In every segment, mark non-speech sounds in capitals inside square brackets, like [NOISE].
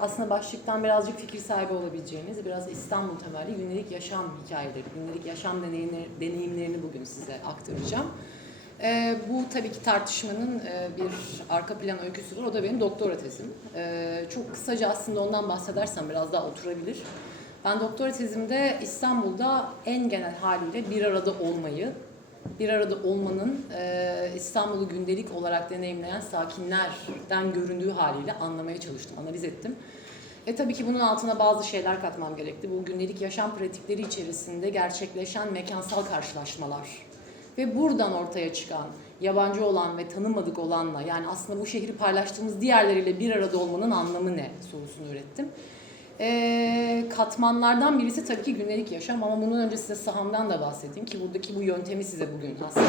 Aslında başlıktan birazcık fikir sahibi olabileceğiniz, biraz İstanbul temelli günlük yaşam hikayeleri, günlük yaşam deneyimleri, deneyimlerini bugün size aktaracağım. Ee, bu tabii ki tartışmanın e, bir arka plan öyküsü var. O da benim doktora tezim. Ee, çok kısaca aslında ondan bahsedersem biraz daha oturabilir. Ben doktora tezimde İstanbul'da en genel haliyle bir arada olmayı, bir arada olmanın e, İstanbul'u gündelik olarak deneyimleyen sakinlerden göründüğü haliyle anlamaya çalıştım, analiz ettim. E tabii ki bunun altına bazı şeyler katmam gerekti. Bu gündelik yaşam pratikleri içerisinde gerçekleşen mekansal karşılaşmalar ve buradan ortaya çıkan yabancı olan ve tanımadık olanla yani aslında bu şehri paylaştığımız diğerleriyle bir arada olmanın anlamı ne sorusunu ürettim. Ee, katmanlardan birisi tabii ki gündelik yaşam ama bunun önce size sahamdan da bahsedeyim ki buradaki bu yöntemi size bugün aslında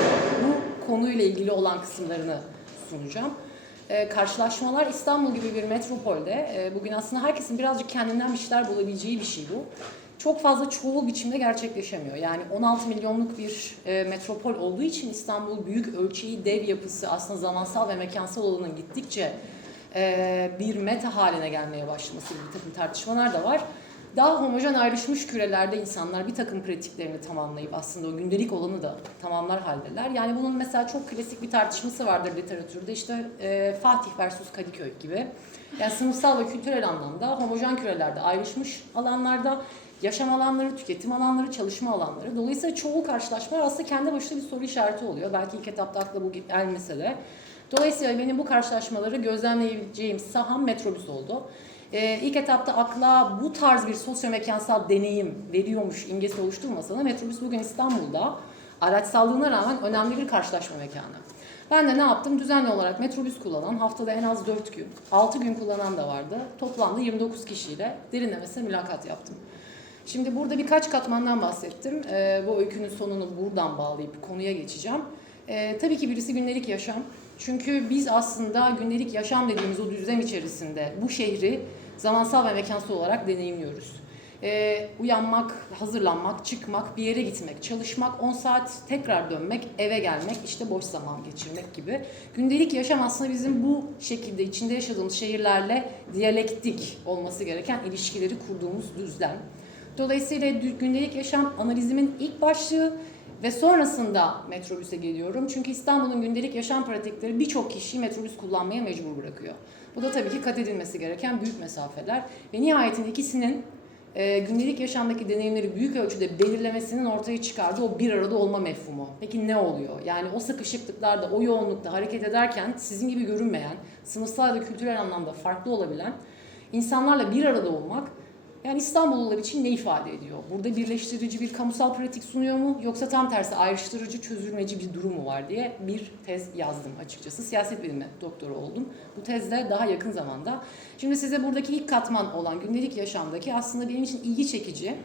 bu konuyla ilgili olan kısımlarını sunacağım. Ee, karşılaşmalar İstanbul gibi bir metropolde e, bugün aslında herkesin birazcık kendinden bir şeyler bulabileceği bir şey bu. Çok fazla çoğul biçimde gerçekleşemiyor. Yani 16 milyonluk bir e, metropol olduğu için İstanbul büyük ölçeği, dev yapısı aslında zamansal ve mekansal olanın gittikçe e, bir meta haline gelmeye başlaması gibi bir takım tartışmalar da var. Daha homojen ayrışmış kürelerde insanlar bir takım pratiklerini tamamlayıp aslında o gündelik olanı da tamamlar haldeler. Yani bunun mesela çok klasik bir tartışması vardır literatürde işte e, Fatih versus Kadıköy gibi. Yani sınıfsal ve kültürel anlamda homojen kürelerde ayrışmış alanlarda yaşam alanları, tüketim alanları, çalışma alanları. Dolayısıyla çoğu karşılaşmalar aslında kendi başına bir soru işareti oluyor. Belki ilk etapta akla bu gelmese de. Dolayısıyla benim bu karşılaşmaları gözlemleyebileceğim saham metrobüs oldu. Ee, ilk etapta akla bu tarz bir sosyomekansal deneyim veriyormuş imgesi oluşturmasa da metrobüs bugün İstanbul'da araçsallığına rağmen önemli bir karşılaşma mekanı. Ben de ne yaptım? Düzenli olarak metrobüs kullanan, haftada en az 4 gün, 6 gün kullanan da vardı. Toplamda 29 kişiyle derinlemesine mülakat yaptım. Şimdi burada birkaç katmandan bahsettim. Ee, bu öykünün sonunu buradan bağlayıp konuya geçeceğim. Ee, tabii ki birisi gündelik yaşam. Çünkü biz aslında gündelik yaşam dediğimiz o düzlem içerisinde bu şehri zamansal ve mekansal olarak deneyimliyoruz. Ee, uyanmak, hazırlanmak, çıkmak, bir yere gitmek, çalışmak, 10 saat tekrar dönmek, eve gelmek, işte boş zaman geçirmek gibi. Gündelik yaşam aslında bizim bu şekilde içinde yaşadığımız şehirlerle diyalektik olması gereken ilişkileri kurduğumuz düzlem. Dolayısıyla gündelik yaşam analizimin ilk başlığı ve sonrasında metrobüse geliyorum. Çünkü İstanbul'un gündelik yaşam pratikleri birçok kişiyi metrobüs kullanmaya mecbur bırakıyor. Bu da tabii ki kat edilmesi gereken büyük mesafeler. Ve nihayetinde ikisinin e, gündelik yaşamdaki deneyimleri büyük ölçüde belirlemesinin ortaya çıkardığı o bir arada olma mefhumu. Peki ne oluyor? Yani o sıkışıklıklarda, o yoğunlukta hareket ederken sizin gibi görünmeyen, sınıfsal ve kültürel anlamda farklı olabilen insanlarla bir arada olmak yani İstanbullular için ne ifade ediyor? Burada birleştirici bir kamusal pratik sunuyor mu? Yoksa tam tersi ayrıştırıcı, çözülmeci bir durum mu var diye bir tez yazdım açıkçası. Siyaset bilimi doktoru oldum. Bu tezde daha yakın zamanda. Şimdi size buradaki ilk katman olan gündelik yaşamdaki aslında benim için ilgi çekici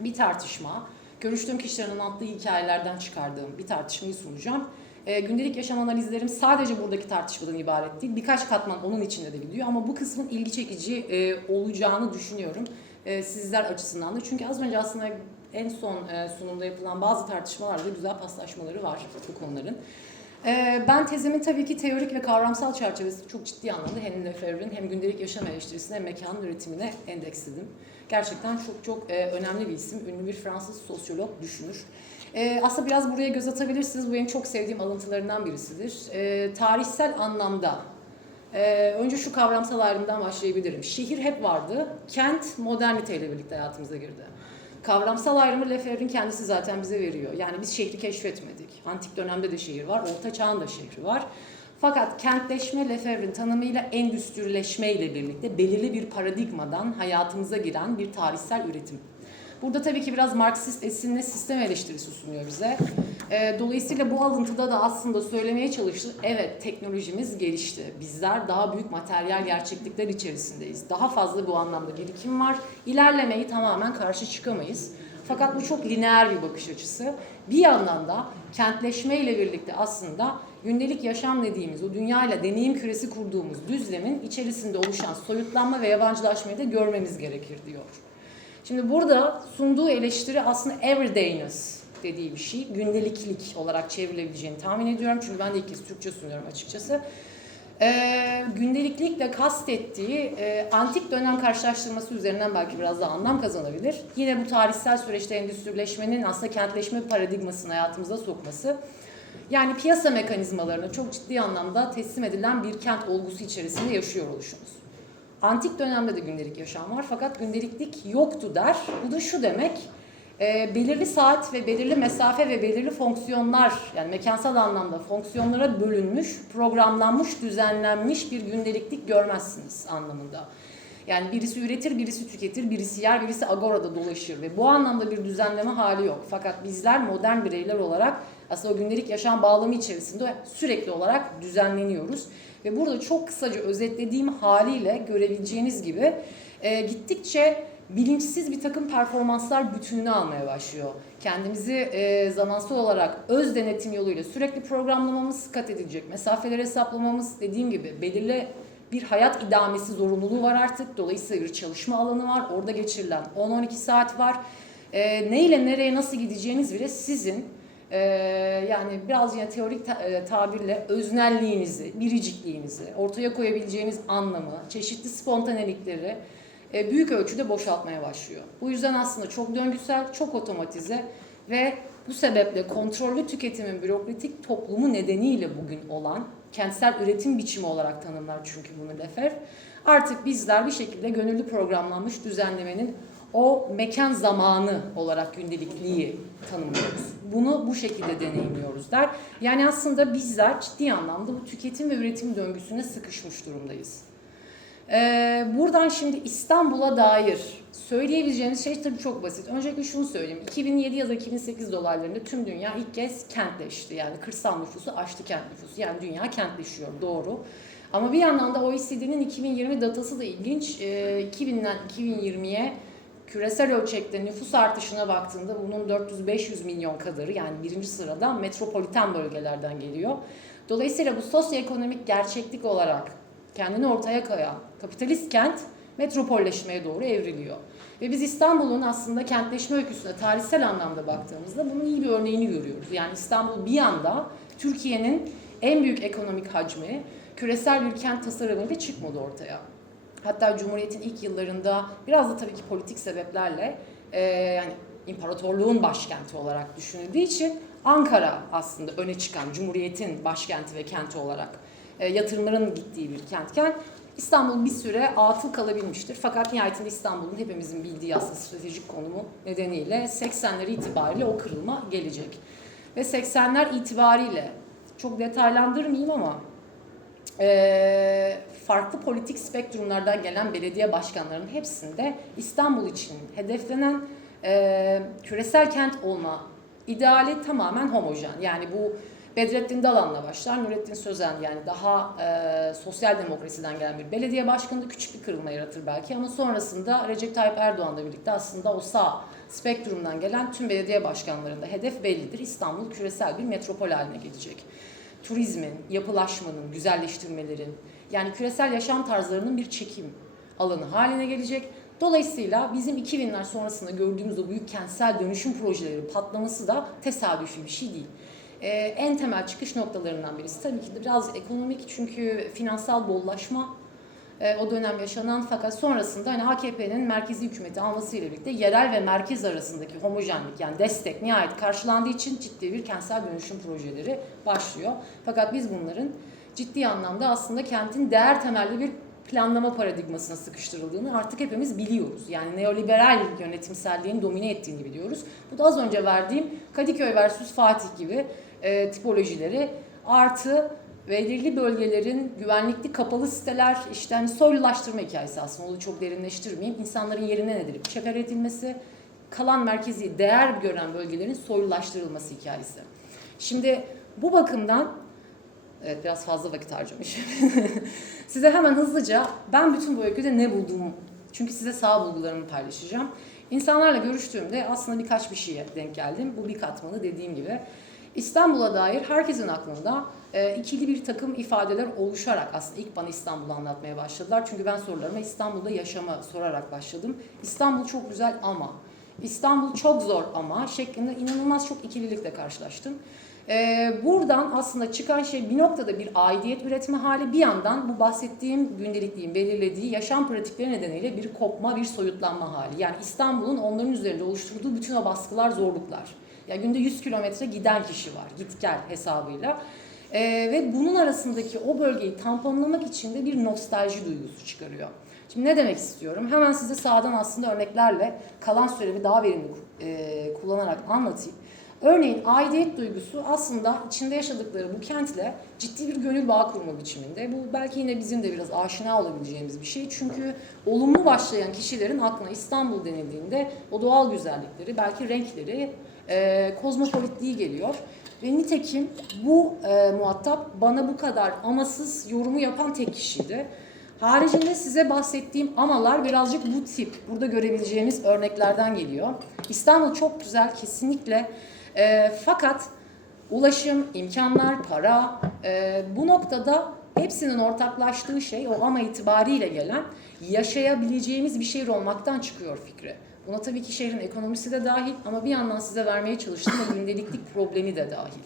bir tartışma. Görüştüğüm kişilerin anlattığı hikayelerden çıkardığım bir tartışmayı sunacağım. E, gündelik yaşam analizlerim sadece buradaki tartışmadan ibaret değil. Birkaç katman onun içinde de gidiyor ama bu kısmın ilgi çekici e, olacağını düşünüyorum e, sizler açısından da. Çünkü az önce aslında en son e, sunumda yapılan bazı tartışmalarda güzel paslaşmaları var bu konuların. E, ben tezimin tabii ki teorik ve kavramsal çerçevesi çok ciddi anlamda hem Lefebvre'nin hem gündelik yaşam eleştirisine hem mekanın üretimine endeksledim. Gerçekten çok çok e, önemli bir isim. Ünlü bir Fransız sosyolog, düşünür. E, aslında biraz buraya göz atabilirsiniz. Bu benim çok sevdiğim alıntılarından birisidir. E, tarihsel anlamda ee, önce şu kavramsal ayrımdan başlayabilirim. Şehir hep vardı, kent moderniteyle birlikte hayatımıza girdi. Kavramsal ayrımı Lefebvre'nin kendisi zaten bize veriyor. Yani biz şehri keşfetmedik. Antik dönemde de şehir var, Orta Çağ'ın da şehri var. Fakat kentleşme Lefebvre'nin tanımıyla endüstrileşme ile birlikte belirli bir paradigmadan hayatımıza giren bir tarihsel üretim. Burada tabii ki biraz Marksist esinle sistem eleştirisi sunuyor bize. Ee, dolayısıyla bu alıntıda da aslında söylemeye çalıştı. Evet teknolojimiz gelişti. Bizler daha büyük materyal gerçeklikler içerisindeyiz. Daha fazla bu anlamda birikim var. İlerlemeyi tamamen karşı çıkamayız. Fakat bu çok lineer bir bakış açısı. Bir yandan da kentleşme ile birlikte aslında gündelik yaşam dediğimiz o dünyayla deneyim küresi kurduğumuz düzlemin içerisinde oluşan soyutlanma ve yabancılaşmayı da görmemiz gerekir diyor. Şimdi burada sunduğu eleştiri aslında everydayness dediği bir şey. Gündeliklik olarak çevrilebileceğini tahmin ediyorum. Çünkü ben de ilk kez Türkçe sunuyorum açıkçası. Ee, gündeliklikle kastettiği e, antik dönem karşılaştırması üzerinden belki biraz daha anlam kazanabilir. Yine bu tarihsel süreçte endüstrileşmenin aslında kentleşme paradigmasını hayatımıza sokması. Yani piyasa mekanizmalarına çok ciddi anlamda teslim edilen bir kent olgusu içerisinde yaşıyor oluşumuz. Antik dönemde de gündelik yaşam var fakat gündeliklik yoktu der. Bu da şu demek, e, belirli saat ve belirli mesafe ve belirli fonksiyonlar yani mekansal anlamda fonksiyonlara bölünmüş, programlanmış, düzenlenmiş bir gündeliklik görmezsiniz anlamında. Yani birisi üretir, birisi tüketir, birisi yer, birisi agorada dolaşır ve bu anlamda bir düzenleme hali yok. Fakat bizler modern bireyler olarak aslında o gündelik yaşam bağlamı içerisinde sürekli olarak düzenleniyoruz. Ve burada çok kısaca özetlediğim haliyle görebileceğiniz gibi e, gittikçe bilinçsiz bir takım performanslar bütününü almaya başlıyor. Kendimizi e, zamansal olarak öz denetim yoluyla sürekli programlamamız, kat edilecek mesafeleri hesaplamamız, dediğim gibi belirli bir hayat idamesi zorunluluğu var artık. Dolayısıyla bir çalışma alanı var. Orada geçirilen 10-12 saat var. E, neyle nereye nasıl gideceğiniz bile sizin e, yani biraz yine teorik ta- e, tabirle öznelliğinizi, biricikliğinizi, ortaya koyabileceğiniz anlamı, çeşitli spontanelikleri e, büyük ölçüde boşaltmaya başlıyor. Bu yüzden aslında çok döngüsel, çok otomatize ve bu sebeple kontrollü tüketimin bürokratik toplumu nedeniyle bugün olan kentsel üretim biçimi olarak tanımlar çünkü bunu Lefer. Artık bizler bir şekilde gönüllü programlanmış düzenlemenin o mekan zamanı olarak gündelikliği tanımlıyoruz. Bunu bu şekilde deneyimliyoruz der. Yani aslında bizler ciddi anlamda bu tüketim ve üretim döngüsüne sıkışmış durumdayız. Ee, buradan şimdi İstanbul'a dair söyleyebileceğiniz şey tabii çok basit. Öncelikle şunu söyleyeyim. 2007 ya da 2008 dolaylarında tüm dünya ilk kez kentleşti. Yani kırsal nüfusu aştı kent nüfusu. Yani dünya kentleşiyor doğru. Ama bir yandan da OECD'nin 2020 datası da ilginç. Ee, 2000'den 2020'ye küresel ölçekte nüfus artışına baktığında bunun 400-500 milyon kadarı yani birinci sırada metropoliten bölgelerden geliyor. Dolayısıyla bu sosyoekonomik gerçeklik olarak kendini ortaya koyan kapitalist kent metropolleşmeye doğru evriliyor. Ve biz İstanbul'un aslında kentleşme öyküsüne tarihsel anlamda baktığımızda bunun iyi bir örneğini görüyoruz. Yani İstanbul bir anda Türkiye'nin en büyük ekonomik hacmi küresel bir kent tasarımıyla çıkmadı ortaya. Hatta Cumhuriyet'in ilk yıllarında biraz da tabii ki politik sebeplerle e, yani imparatorluğun başkenti olarak düşünüldüğü için Ankara aslında öne çıkan Cumhuriyet'in başkenti ve kenti olarak e, yatırımların gittiği bir kentken İstanbul bir süre atıl kalabilmiştir. Fakat nihayetinde İstanbul'un hepimizin bildiği aslında stratejik konumu nedeniyle 80'ler itibariyle o kırılma gelecek. Ve 80'ler itibariyle çok detaylandırmayayım ama e, farklı politik spektrumlardan gelen belediye başkanlarının hepsinde İstanbul için hedeflenen e, küresel kent olma ideali tamamen homojen. Yani bu Bedrettin Dalan'la başlar. Nurettin Sözen yani daha e, sosyal demokrasiden gelen bir belediye başkanı küçük bir kırılma yaratır belki ama sonrasında Recep Tayyip Erdoğan'la birlikte aslında o sağ spektrumdan gelen tüm belediye başkanlarında hedef bellidir. İstanbul küresel bir metropol haline gelecek. Turizmin, yapılaşmanın, güzelleştirmelerin yani küresel yaşam tarzlarının bir çekim alanı haline gelecek. Dolayısıyla bizim 2000'ler sonrasında gördüğümüz o büyük kentsel dönüşüm projeleri patlaması da tesadüfi bir şey değil. Ee, en temel çıkış noktalarından birisi tabii ki de biraz ekonomik çünkü finansal bollaşma e, o dönem yaşanan fakat sonrasında hani AKP'nin merkezi hükümeti almasıyla birlikte yerel ve merkez arasındaki homojenlik yani destek nihayet karşılandığı için ciddi bir kentsel dönüşüm projeleri başlıyor. Fakat biz bunların ciddi anlamda aslında kentin değer temelli bir planlama paradigmasına sıkıştırıldığını artık hepimiz biliyoruz. Yani neoliberal yönetimselliğin domine ettiğini biliyoruz. Bu da az önce verdiğim Kadıköy versus Fatih gibi e, tipolojileri artı belirli bölgelerin güvenlikli kapalı siteler işte hani soylulaştırma hikayesi aslında onu çok derinleştirmeyeyim. İnsanların yerinden edilip çeper edilmesi, kalan merkezi değer gören bölgelerin soylulaştırılması hikayesi. Şimdi bu bakımdan Evet biraz fazla vakit harcamışım. [LAUGHS] size hemen hızlıca ben bütün bu öyküde ne bulduğumu çünkü size sağ bulgularımı paylaşacağım. İnsanlarla görüştüğümde aslında birkaç bir şeye denk geldim. Bu bir katmanı dediğim gibi. İstanbul'a dair herkesin aklında e, ikili bir takım ifadeler oluşarak aslında ilk bana İstanbul'u anlatmaya başladılar. Çünkü ben sorularıma İstanbul'da yaşama sorarak başladım. İstanbul çok güzel ama, İstanbul çok zor ama şeklinde inanılmaz çok ikililikle karşılaştım. Ee, buradan aslında çıkan şey bir noktada bir aidiyet üretme hali bir yandan bu bahsettiğim gündelikliğin belirlediği yaşam pratikleri nedeniyle bir kopma, bir soyutlanma hali. Yani İstanbul'un onların üzerinde oluşturduğu bütün o baskılar, zorluklar. Ya günde 100 kilometre giden kişi var git gel hesabıyla. Ee, ve bunun arasındaki o bölgeyi tamponlamak için de bir nostalji duygusu çıkarıyor. Şimdi ne demek istiyorum? Hemen size sağdan aslında örneklerle kalan süremi daha verimli e, kullanarak anlatayım. Örneğin aidiyet duygusu aslında içinde yaşadıkları bu kentle ciddi bir gönül bağı kurma biçiminde. Bu belki yine bizim de biraz aşina olabileceğimiz bir şey. Çünkü olumlu başlayan kişilerin aklına İstanbul denildiğinde o doğal güzellikleri, belki renkleri, e, kozmopolitliği geliyor. Ve nitekim bu e, muhatap bana bu kadar amasız yorumu yapan tek kişiydi. Haricinde size bahsettiğim amalar birazcık bu tip, burada görebileceğimiz örneklerden geliyor. İstanbul çok güzel, kesinlikle. E, fakat ulaşım, imkanlar, para, e, bu noktada hepsinin ortaklaştığı şey o ama itibariyle gelen yaşayabileceğimiz bir şehir olmaktan çıkıyor fikri. Buna tabii ki şehrin ekonomisi de dahil ama bir yandan size vermeye çalıştığım [LAUGHS] gündeliklik problemi de dahil.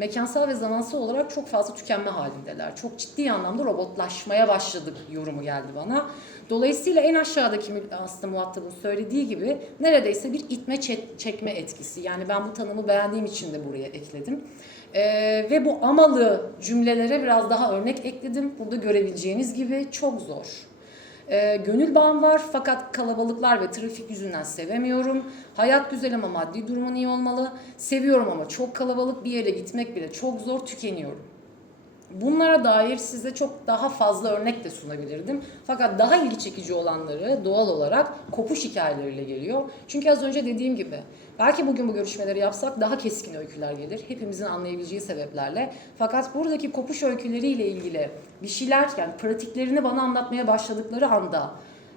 Mekansal ve zamansal olarak çok fazla tükenme halindeler. Çok ciddi anlamda robotlaşmaya başladık yorumu geldi bana. Dolayısıyla en aşağıdaki aslında muhatabın söylediği gibi neredeyse bir itme çekme etkisi. Yani ben bu tanımı beğendiğim için de buraya ekledim. Ee, ve bu amalı cümlelere biraz daha örnek ekledim. Burada görebileceğiniz gibi çok zor. E, gönül bağım var fakat kalabalıklar ve trafik yüzünden sevemiyorum. Hayat güzel ama maddi durumun iyi olmalı. Seviyorum ama çok kalabalık bir yere gitmek bile çok zor tükeniyorum. Bunlara dair size çok daha fazla örnek de sunabilirdim. Fakat daha ilgi çekici olanları doğal olarak kopuş hikayeleriyle geliyor. Çünkü az önce dediğim gibi belki bugün bu görüşmeleri yapsak daha keskin öyküler gelir. Hepimizin anlayabileceği sebeplerle. Fakat buradaki kopuş öyküleriyle ilgili bir şeyler yani pratiklerini bana anlatmaya başladıkları anda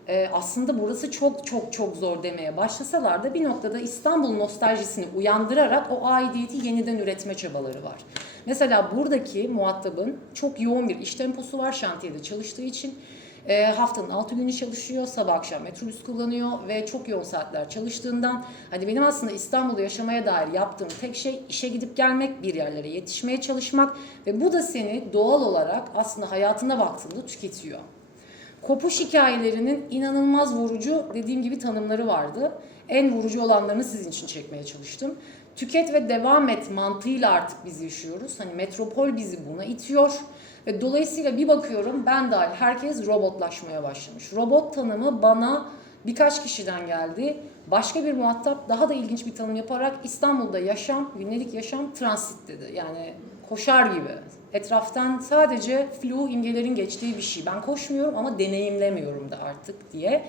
e, aslında burası çok çok çok zor demeye başlasalar da bir noktada İstanbul nostaljisini uyandırarak o aidiyeti yeniden üretme çabaları var. Mesela buradaki muhatabın çok yoğun bir iş temposu var şantiyede çalıştığı için. E, haftanın 6 günü çalışıyor, sabah akşam metrobüs kullanıyor ve çok yoğun saatler çalıştığından hani benim aslında İstanbul'da yaşamaya dair yaptığım tek şey işe gidip gelmek, bir yerlere yetişmeye çalışmak ve bu da seni doğal olarak aslında hayatına baktığında tüketiyor. Kopuş hikayelerinin inanılmaz vurucu dediğim gibi tanımları vardı. En vurucu olanlarını sizin için çekmeye çalıştım. Tüket ve devam et mantığıyla artık biz yaşıyoruz. Hani metropol bizi buna itiyor. Ve dolayısıyla bir bakıyorum ben dahil herkes robotlaşmaya başlamış. Robot tanımı bana birkaç kişiden geldi. Başka bir muhatap daha da ilginç bir tanım yaparak İstanbul'da yaşam, günlük yaşam transit dedi. Yani koşar gibi. Etraftan sadece flu imgelerin geçtiği bir şey. Ben koşmuyorum ama deneyimlemiyorum da artık diye.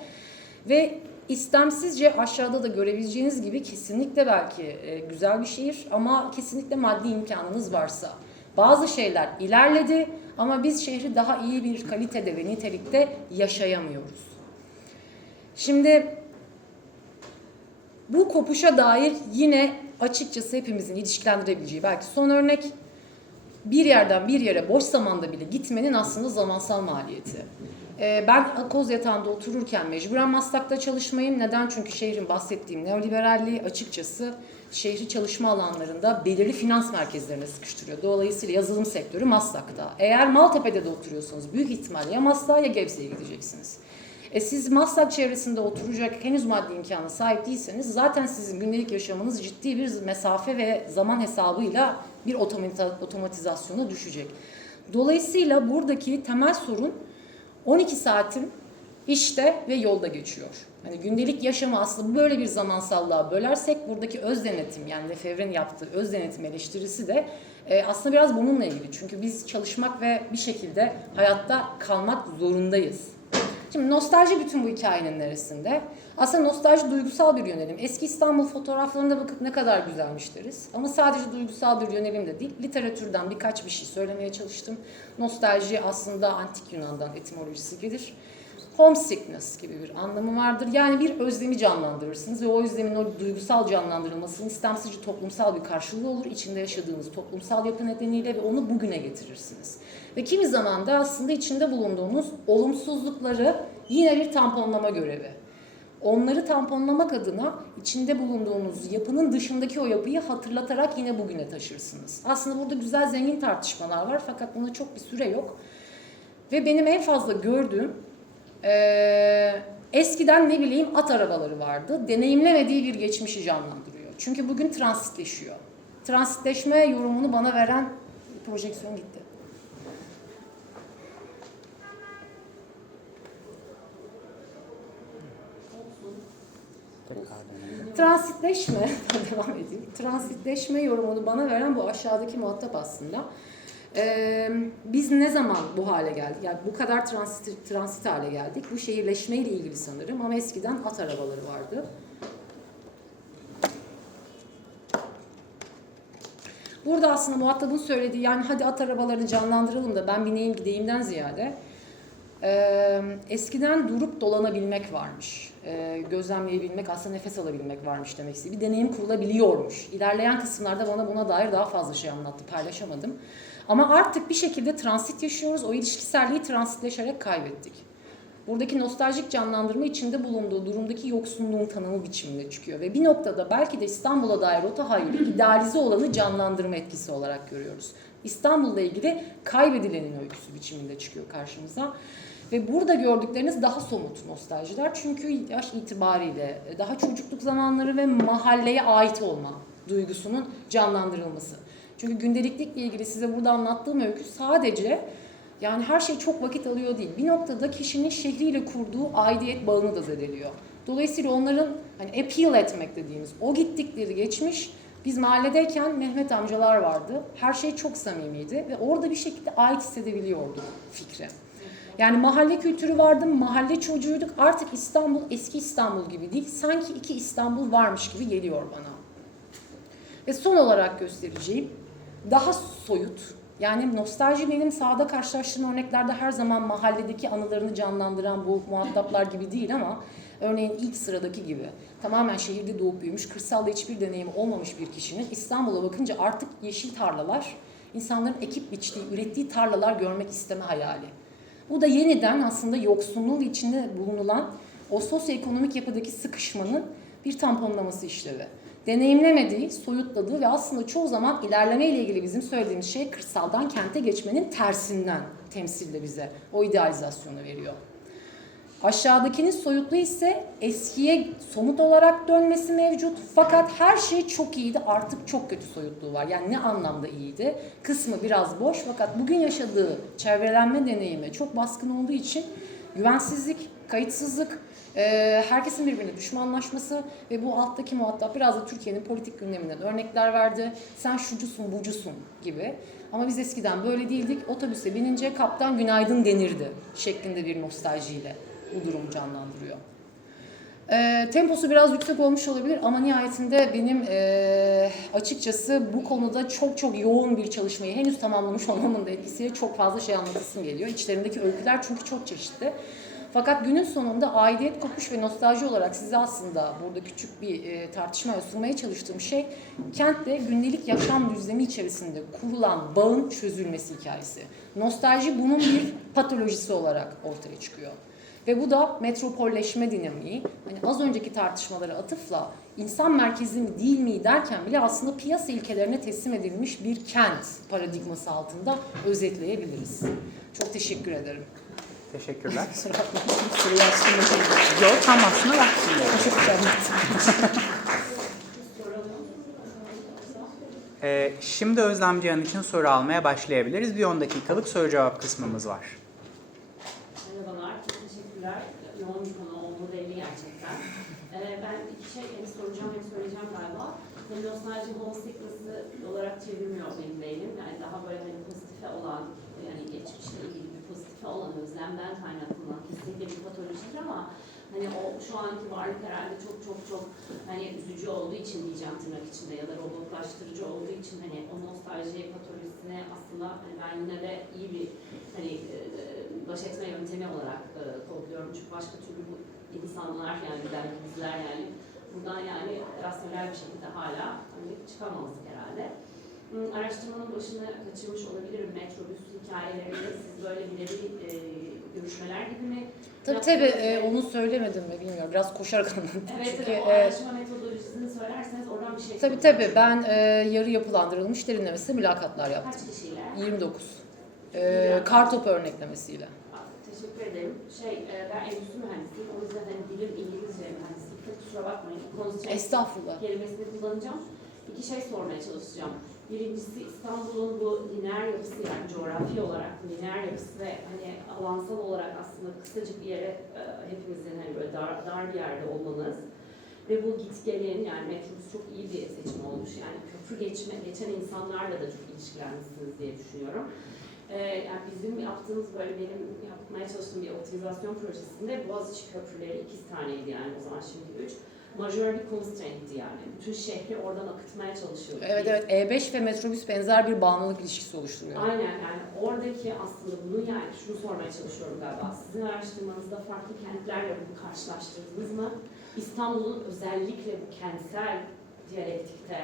Ve istemsizce aşağıda da görebileceğiniz gibi kesinlikle belki e, güzel bir şehir ama kesinlikle maddi imkanınız varsa. Bazı şeyler ilerledi ama biz şehri daha iyi bir kalitede ve nitelikte yaşayamıyoruz. Şimdi bu kopuşa dair yine açıkçası hepimizin ilişkilendirebileceği belki son örnek bir yerden bir yere boş zamanda bile gitmenin aslında zamansal maliyeti. Ee, ben Akoz yatağında otururken mecburen Maslak'ta çalışmayayım. Neden? Çünkü şehrin bahsettiğim neoliberalliği açıkçası şehri çalışma alanlarında belirli finans merkezlerine sıkıştırıyor. Dolayısıyla yazılım sektörü Maslak'ta. Eğer Maltepe'de de oturuyorsanız büyük ihtimalle ya Maslak'a ya Gebze'ye gideceksiniz. E siz Maslak çevresinde oturacak henüz maddi imkanı sahip değilseniz zaten sizin gündelik yaşamınız ciddi bir mesafe ve zaman hesabıyla bir otomatizasyona düşecek. Dolayısıyla buradaki temel sorun 12 saatim işte ve yolda geçiyor. Hani gündelik yaşamı aslında böyle bir zamansallığa bölersek buradaki öz denetim yani Lefebvre'nin yaptığı öz denetim eleştirisi de e, aslında biraz bununla ilgili. Çünkü biz çalışmak ve bir şekilde hayatta kalmak zorundayız. Şimdi nostalji bütün bu hikayenin neresinde? Aslında nostalji duygusal bir yönelim. Eski İstanbul fotoğraflarına bakıp ne kadar güzelmiş deriz. Ama sadece duygusal bir yönelim de değil. Literatürden birkaç bir şey söylemeye çalıştım. Nostalji aslında antik Yunan'dan etimolojisi gelir. Homesickness gibi bir anlamı vardır. Yani bir özlemi canlandırırsınız ve o özlemin o duygusal canlandırılmasının istemsizce toplumsal bir karşılığı olur. İçinde yaşadığınız toplumsal yapı nedeniyle ve onu bugüne getirirsiniz. Ve kimi zaman da aslında içinde bulunduğumuz olumsuzlukları yine bir tamponlama görevi. onları tamponlamak adına içinde bulunduğunuz yapının dışındaki o yapıyı hatırlatarak yine bugüne taşırsınız. Aslında burada güzel zengin tartışmalar var fakat buna çok bir süre yok. Ve benim en fazla gördüğüm eee, eskiden ne bileyim at arabaları vardı. Deneyimlemediği bir geçmişi canlandırıyor. Çünkü bugün transitleşiyor. Transitleşme yorumunu bana veren projeksiyon gitti. Transitleşme, [LAUGHS] devam edeyim. Transitleşme yorumunu bana veren bu aşağıdaki muhatap aslında. Ee, biz ne zaman bu hale geldik? Yani bu kadar transit, transit hale geldik. Bu şehirleşme ile ilgili sanırım ama eskiden at arabaları vardı. Burada aslında muhatabın söylediği yani hadi at arabalarını canlandıralım da ben bineyim gideyimden ziyade ee, eskiden durup dolanabilmek varmış. Ee, gözlemleyebilmek, aslında nefes alabilmek varmış demek istediği. Bir deneyim kurulabiliyormuş. İlerleyen kısımlarda bana buna dair daha fazla şey anlattı, paylaşamadım. Ama artık bir şekilde transit yaşıyoruz. O ilişkiselliği transitleşerek kaybettik. Buradaki nostaljik canlandırma içinde bulunduğu durumdaki yoksunluğun tanımı biçiminde çıkıyor. Ve bir noktada belki de İstanbul'a dair o tahayyülü idealize olanı canlandırma etkisi olarak görüyoruz. İstanbul'la ilgili kaybedilenin öyküsü biçiminde çıkıyor karşımıza. Ve burada gördükleriniz daha somut nostaljiler. Çünkü yaş itibariyle daha çocukluk zamanları ve mahalleye ait olma duygusunun canlandırılması. Çünkü gündeliklikle ilgili size burada anlattığım öykü sadece yani her şey çok vakit alıyor değil. Bir noktada kişinin şehriyle kurduğu aidiyet bağını da zedeliyor. Dolayısıyla onların hani appeal etmek dediğimiz o gittikleri geçmiş biz mahalledeyken Mehmet amcalar vardı. Her şey çok samimiydi ve orada bir şekilde ait hissedebiliyorduk fikre. Yani mahalle kültürü vardı, mahalle çocuğuyduk. Artık İstanbul eski İstanbul gibi değil. Sanki iki İstanbul varmış gibi geliyor bana. Ve son olarak göstereceğim daha soyut. Yani nostalji benim sahada karşılaştığım örneklerde her zaman mahalledeki anılarını canlandıran bu muhataplar gibi değil ama örneğin ilk sıradaki gibi tamamen şehirde doğup büyümüş, kırsalda hiçbir deneyimi olmamış bir kişinin İstanbul'a bakınca artık yeşil tarlalar, insanların ekip biçtiği, ürettiği tarlalar görmek isteme hayali. Bu da yeniden aslında yoksunluğun içinde bulunulan o sosyoekonomik yapıdaki sıkışmanın bir tamponlaması işlevi. Deneyimlemediği, soyutladığı ve aslında çoğu zaman ilerleme ile ilgili bizim söylediğimiz şey kırsaldan kente geçmenin tersinden temsilde bize o idealizasyonu veriyor. Aşağıdakinin soyutluğu ise eskiye somut olarak dönmesi mevcut. Fakat her şey çok iyiydi artık çok kötü soyutluğu var. Yani ne anlamda iyiydi? Kısmı biraz boş fakat bugün yaşadığı çevrelenme deneyimi çok baskın olduğu için güvensizlik, kayıtsızlık, e, herkesin birbirine düşmanlaşması ve bu alttaki muhatap biraz da Türkiye'nin politik gündeminden örnekler verdi. Sen şucusun, bucusun gibi. Ama biz eskiden böyle değildik. Otobüse binince kaptan günaydın denirdi şeklinde bir nostaljiyle bu durum canlandırıyor. E, temposu biraz yüksek olmuş olabilir ama nihayetinde benim e, açıkçası bu konuda çok çok yoğun bir çalışmayı henüz tamamlamış olmamın da etkisiyle çok fazla şey anlatasım geliyor. İçlerindeki öyküler çünkü çok çeşitli. Fakat günün sonunda aidiyet kopuş ve nostalji olarak size aslında burada küçük bir e, tartışma sunmaya çalıştığım şey kentle gündelik yaşam düzlemi içerisinde kurulan bağın çözülmesi hikayesi. Nostalji bunun bir patolojisi olarak ortaya çıkıyor. Ve bu da metropolleşme dinamiği. Hani az önceki tartışmalara atıfla insan merkezli mi değil mi derken bile aslında piyasa ilkelerine teslim edilmiş bir kent paradigması altında özetleyebiliriz. Çok teşekkür ederim. Teşekkürler. Yok tam aslında anlattım. [LAUGHS] Ee, şimdi Özlem Cihan için soru almaya başlayabiliriz. Bir 10 dakikalık soru cevap kısmımız var. Merhabalar, teşekkürler. Yoğun bir konu olduğu belli gerçekten. Ee, ben iki şey hem soracağım hem söyleyeceğim galiba. Hem nostalji homesickness'ı olarak çevirmiyor benim beynim. Yani daha böyle hani pozitife olan, yani geçmişle ilgili pozitife olan özlemden kaynaklanan kesinlikle bir patolojidir ama hani o şu anki varlık herhalde çok çok çok hani üzücü olduğu için diyeceğim tırnak içinde ya da robotlaştırıcı olduğu için hani o nostalji patolojisine aslında hani ben yine de iyi bir hani e, baş etme yöntemi olarak e, kodluyorum. Çünkü başka türlü bu insanlar yani bizler, bizler yani buradan yani rasyonel bir şekilde hala hani çıkamazdık herhalde. Araştırmanın başını kaçırmış olabilirim. Metrobüs hikayelerinde siz böyle birebir e, görüşmeler gibi mi Tabii Yaptığınız tabii e, onu söylemedim mi bilmiyorum. Biraz koşarak [LAUGHS] anlattım. Evet, Çünkü o e, araştırma metodolojisini söylerseniz oradan bir şey tabii tabii ben e, yarı yapılandırılmış derinlemesi mülakatlar yaptım. Kaç kişiyle? 29. E, kartopu örneklemesiyle. Teşekkür ederim. Şey, e, ben endüstri mühendisiyim. O yüzden hani dilim İngilizce mühendislikte kusura bakmayın. Constraint Estağfurullah. kelimesini kullanacağım. İki şey sormaya çalışacağım. Birincisi İstanbul'un bu lineer yapısı yani coğrafi olarak lineer yapısı ve hani alansal olarak aslında kısacık bir yere e, hepimizin hani böyle dar, dar bir yerde olmanız ve bu git gelin yani metrobüs çok iyi bir seçim olmuş. Yani köprü geçme, geçen insanlarla da çok ilişkilenmişsiniz diye düşünüyorum. Ee, yani bizim yaptığımız böyle benim yapmaya çalıştığım bir optimizasyon projesinde Boğaziçi köprüleri iki taneydi yani o zaman şimdi üç. Majör bir constraint'ti yani. Bütün şehri oradan akıtmaya çalışıyorduk. Evet evet E5 ve metrobüs benzer bir bağımlılık ilişkisi oluşturuyor. Aynen yani oradaki aslında bunu yani şunu sormaya çalışıyorum galiba. Sizin araştırmanızda farklı kentlerle bunu karşılaştırdınız mı? İstanbul'un özellikle bu kentsel diyalektikte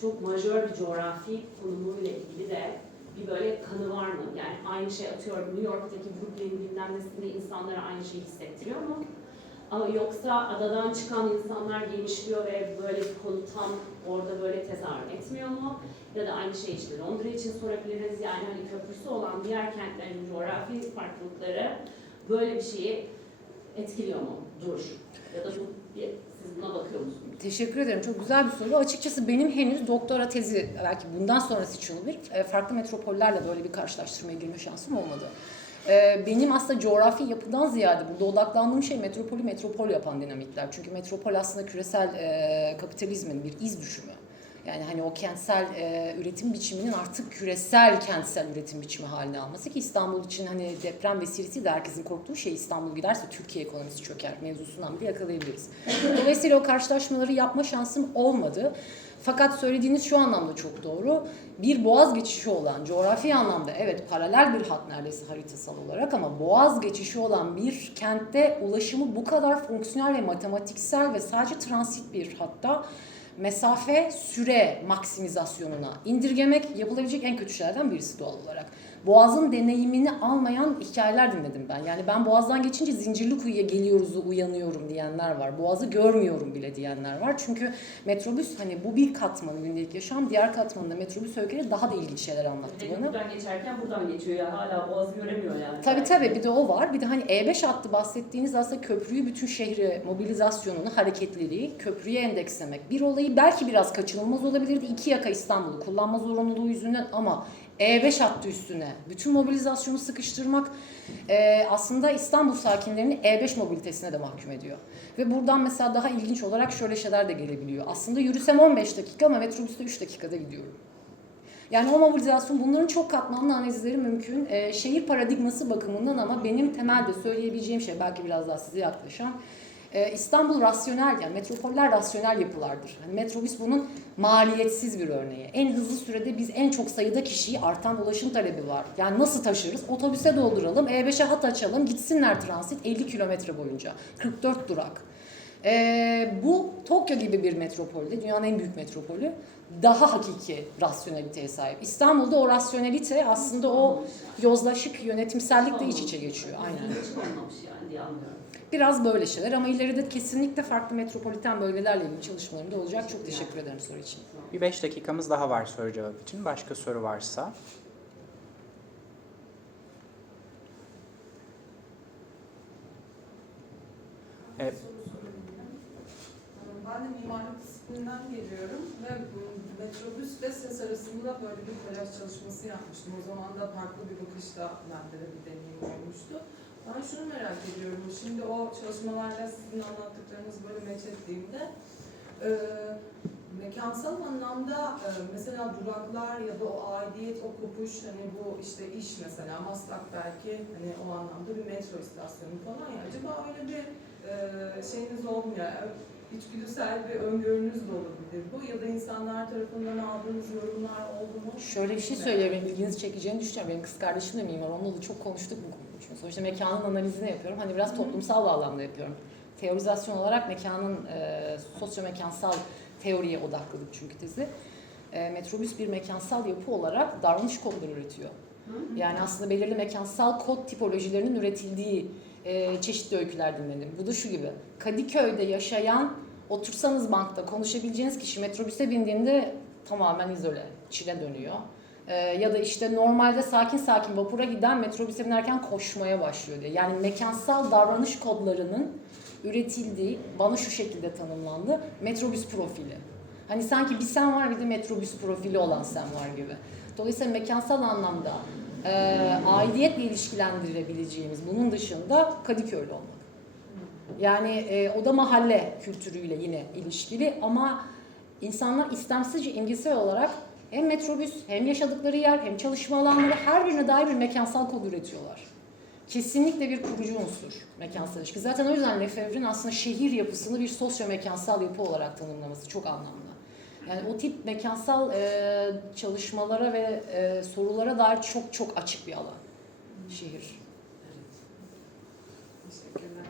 çok majör bir coğrafi konumuyla ilgili de bir böyle kanı var mı? Yani aynı şey atıyorum New York'taki Brooklyn bilmem nesinde insanlara aynı şeyi hissettiriyor mu? Yoksa adadan çıkan insanlar genişliyor ve böyle bir konu tam orada böyle tezahür etmiyor mu? Ya da aynı şey işte Londra için sorabiliriz. Yani hani köprüsü olan diğer kentlerin coğrafi farklılıkları böyle bir şeyi etkiliyor mu? Dur. Ya da bu, siz buna bakıyor musunuz? Teşekkür ederim. Çok güzel bir soru. Açıkçası benim henüz doktora tezi, belki bundan sonrası için olabilir, e, farklı metropollerle böyle bir karşılaştırmaya girme şansım olmadı. E, Benim aslında coğrafi yapıdan ziyade burada odaklandığım şey metropolü metropol yapan dinamikler. Çünkü metropol aslında küresel e, kapitalizmin bir iz düşümü. Yani hani o kentsel e, üretim biçiminin artık küresel kentsel üretim biçimi haline alması ki İstanbul için hani deprem vesilesiyle herkesin korktuğu şey İstanbul giderse Türkiye ekonomisi çöker mevzusundan bir yakalayabiliriz. Dolayısıyla o karşılaşmaları yapma şansım olmadı. Fakat söylediğiniz şu anlamda çok doğru. Bir boğaz geçişi olan, coğrafi anlamda evet paralel bir hat neredeyse haritasal olarak ama boğaz geçişi olan bir kentte ulaşımı bu kadar fonksiyonel ve matematiksel ve sadece transit bir hatta mesafe süre maksimizasyonuna indirgemek yapılabilecek en kötü şeylerden birisi doğal olarak. Boğaz'ın deneyimini almayan hikayeler dinledim ben. Yani ben Boğaz'dan geçince Zincirlikuyu'ya geliyoruz uyanıyorum diyenler var. Boğaz'ı görmüyorum bile diyenler var. Çünkü metrobüs hani bu bir katmanı gündelik yaşam. Diğer katmanında metrobüs öyküleri daha da ilginç şeyler anlattı bana. buradan geçerken buradan geçiyor ya hala boğazı göremiyor yani. Tabii tabii bir de o var. Bir de hani E5 hattı bahsettiğiniz aslında köprüyü bütün şehri mobilizasyonunu, hareketliliği köprüye endekslemek. Bir olayı belki biraz kaçınılmaz olabilirdi. İki yaka İstanbul'u kullanma zorunluluğu yüzünden ama E5 hattı üstüne bütün mobilizasyonu sıkıştırmak e, aslında İstanbul sakinlerini E5 mobilitesine de mahkum ediyor. Ve buradan mesela daha ilginç olarak şöyle şeyler de gelebiliyor. Aslında yürüsem 15 dakika ama metrobüste 3 dakikada gidiyorum. Yani o mobilizasyon bunların çok katmanlı analizleri mümkün. Ee, şehir paradigması bakımından ama benim temelde söyleyebileceğim şey belki biraz daha size yaklaşan e, İstanbul rasyonel yani metropoller rasyonel yapılardır. Hani metrobüs bunun maliyetsiz bir örneği. En hızlı sürede biz en çok sayıda kişiyi artan ulaşım talebi var. Yani nasıl taşırız? Otobüse dolduralım, E5'e hat açalım, gitsinler transit 50 kilometre boyunca. 44 durak. Ee, bu Tokyo gibi bir metropolde, dünyanın en büyük metropolü daha hakiki rasyoneliteye sahip. İstanbul'da o rasyonelite aslında o yozlaşık yönetimsellikle iç içe geçiyor. Aynen. Hiç olmamış yani diye anlıyorum. Biraz böyle şeyler ama ileride kesinlikle farklı metropoliten bölgelerle ilgili çalışmalarım da olacak. Çok teşekkür ederim soru için. Bir 5 dakikamız daha var soru cevap için. Başka soru varsa. Evet. Ben de mimarlık disiplinden geliyorum ve metrobüs ve ses arasında böyle bir kolaj çalışması yapmıştım. O zaman da farklı bir bakışla bende de bir deneyim olmuştu. Ben şunu merak ediyorum, şimdi o çalışmalarla sizin anlattıklarınız böyle meç ettiğimde e, mekansal anlamda e, mesela duraklar ya da o aidiyet, o kopuş, hani bu işte iş mesela Maslak belki hani o anlamda bir metro istasyonu falan ya acaba öyle bir e, şeyiniz olmuyor. İçgüdüsel bir öngörünüz de olabilir bu ya da insanlar tarafından aldığınız yorumlar oldu mu? Şöyle bir şey söyleyeyim, ilginizi çekeceğini düşünüyorum. Benim kız kardeşim de mimar, onunla da çok konuştuk bu. Çünkü sonuçta mekanın analizini yapıyorum. Hani biraz toplumsal bağlamda yapıyorum. Teorizasyon olarak mekanın e, sosyo-mekansal teoriye odakladık çünkü tezi. E, metrobüs bir mekansal yapı olarak davranış kodları üretiyor. Yani aslında belirli mekansal kod tipolojilerinin üretildiği e, çeşitli öyküler dinledim. Bu da şu gibi. Kadıköy'de yaşayan, otursanız bankta konuşabileceğiniz kişi metrobüse bindiğinde tamamen izole, çile dönüyor. E, ya da işte normalde sakin sakin vapura giden metrobüse binerken koşmaya başlıyor diye. Yani mekansal davranış kodlarının üretildiği, bana şu şekilde tanımlandı, metrobüs profili. Hani sanki bir sen var bir de metrobüs profili olan sen var gibi. Dolayısıyla mekansal anlamda e, aidiyetle ilişkilendirebileceğimiz bunun dışında Kadıköy'lü olmak. Yani e, o da mahalle kültürüyle yine ilişkili ama insanlar istemsizce imgesel olarak hem metrobüs hem yaşadıkları yer hem çalışma alanları her birine dair bir mekansal kod üretiyorlar. Kesinlikle bir kurucu unsur mekansal ilişki. Zaten o yüzden Lefebvre'nin aslında şehir yapısını bir sosyo-mekansal yapı olarak tanımlaması çok anlamlı. Yani o tip mekansal e, çalışmalara ve e, sorulara dair çok çok açık bir alan. Şehir.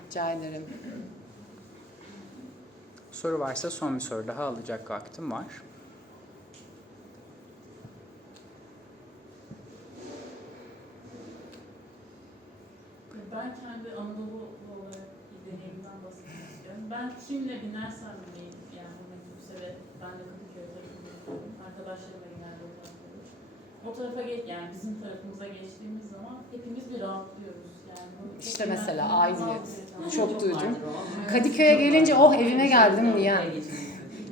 Rica ederim. Soru varsa son bir soru daha alacak vaktim var. Ben kendi Anadolu olarak bir deneyimden bahsetmek istiyorum. Ben kimle binersem bineyim, yani bu metrobüse ve ben de Kadıköy tarafında gidiyorum. Arkadaşlarım da genelde o taraftadır. O tarafa geç, yani bizim tarafımıza geçtiğimiz zaman hepimiz bir rahatlıyoruz. Yani İşte mesela. Rahatlıyoruz. Çok Çok duydum. Kadıköy'e gelince oh evime geldim diyen.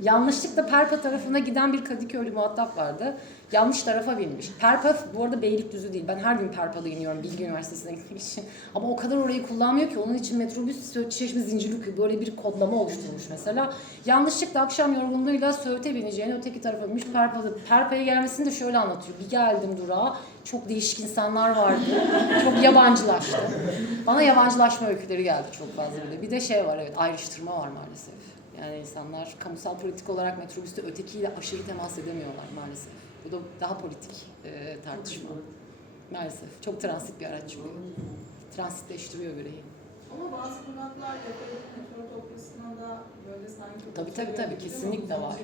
Yanlışlıkla Perpa tarafına giden bir Kadıköylü muhatap vardı. Yanlış tarafa binmiş. Perpa bu arada Beylikdüzü değil. Ben her gün Perpa'da iniyorum Bilgi Üniversitesi'ne gittiğim için. Ama o kadar orayı kullanmıyor ki onun için metrobüs Söğüt Çeşme Zincirlikuyu böyle bir kodlama oluşturmuş mesela. Yanlışlıkla akşam yorgunluğuyla Söğüt'e bineceğini öteki tarafa binmiş. Perpa'da. Perpa'ya gelmesini de şöyle anlatıyor. Bir geldim durağa. Çok değişik insanlar vardı. Çok yabancılaştı. Bana yabancılaşma öyküleri geldi çok fazla. Bir de şey var evet ayrıştırma var maalesef. Yani insanlar kamusal politik olarak metrobüste ötekiyle aşırı temas edemiyorlar maalesef. Bu da daha politik e, tartışma. Maalesef. Çok transit bir araç çünkü. Transitleştiriyor bireyi. Ama bazı konaklar Lefebvre metrotopyasına da böyle sanki... Tabii, tabii, tabii, kesinlikle var.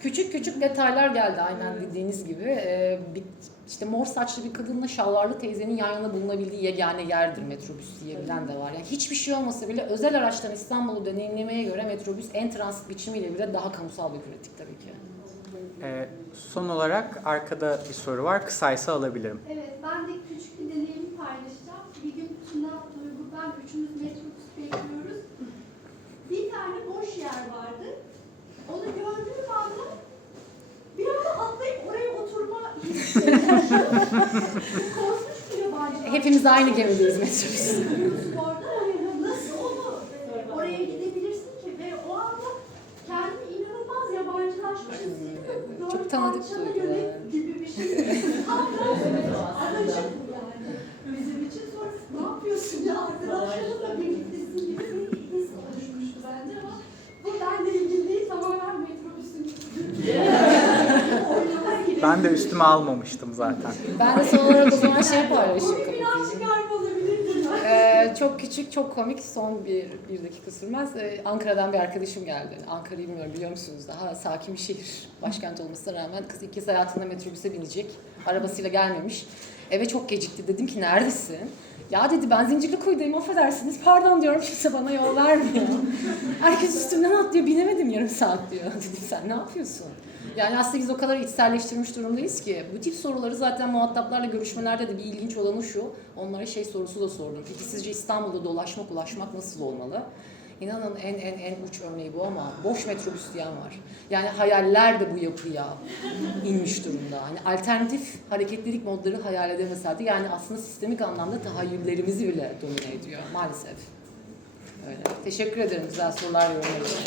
Küçük küçük detaylar geldi aynen dediğiniz gibi. Ee, bir, işte mor saçlı bir kadınla şalvarlı teyzenin yan yana bulunabildiği yegane yerdir metrobüs diyebilen de var. Yani hiçbir şey olmasa bile özel araçtan İstanbul'u deneyimlemeye göre metrobüs en transit biçimiyle bile daha kamusal bir pratik tabii ki. Ee, son olarak arkada bir soru var. Kısaysa alabilirim. Evet, ben de küçük bir deneyimi paylaşacağım. Bir gün Tuna, Duygu, ben üçümüz metrobüs bekliyoruz. Bir tane boş yer vardı. Onu gördüğüm anda bir anda atlayıp oraya oturma hissi. Korkmuş bir yabancı. Hepimiz aynı gemideyiz metrobüs. Orada nasıl onu oraya gidebilirsin ki? Ve o anda kendimi inanılmaz yabancılaşmış hissediyorum. Çok tanıdık duygular. gibi bir şey. Tam da aracı bu yani. Bizim için sonra ne yapıyorsun ya arkadaşlarınla birliktesin gibi bir his oluşmuştu bence ama bu ilgili değil tamamen metrobüsün oynamak gibi. Ben de üstüme almamıştım zaten. Ben de son olarak o zaman şey mi? Ee, çok küçük, çok komik. Son bir, bir dakika sürmez. Ee, Ankara'dan bir arkadaşım geldi. Ankara'yı bilmiyorum biliyor musunuz? Daha sakin bir şehir. Başkent olmasına rağmen kız ilk kez hayatında metrobüse binecek. Arabasıyla gelmemiş. Eve çok gecikti. Dedim ki neredesin? Ya dedi ben Zincirlikuyu'dayım affedersiniz. Pardon diyorum kimse bana yol vermiyor. [LAUGHS] Herkes üstümden atlıyor. Binemedim yarım saat diyor. [LAUGHS] Dedim sen ne yapıyorsun? Yani aslında biz o kadar içselleştirmiş durumdayız ki bu tip soruları zaten muhataplarla görüşmelerde de bir ilginç olanı şu. Onlara şey sorusu da sordum. Peki sizce İstanbul'da dolaşmak, ulaşmak nasıl olmalı? İnanın en en en uç örneği bu ama boş metrobüs diyen var. Yani hayaller de bu yapıya inmiş durumda. Hani alternatif hareketlilik modları hayal edemez halde. Yani aslında sistemik anlamda tahayyüllerimizi bile domine ediyor maalesef. Öyle. Teşekkür ederim güzel sorular yorumlar için.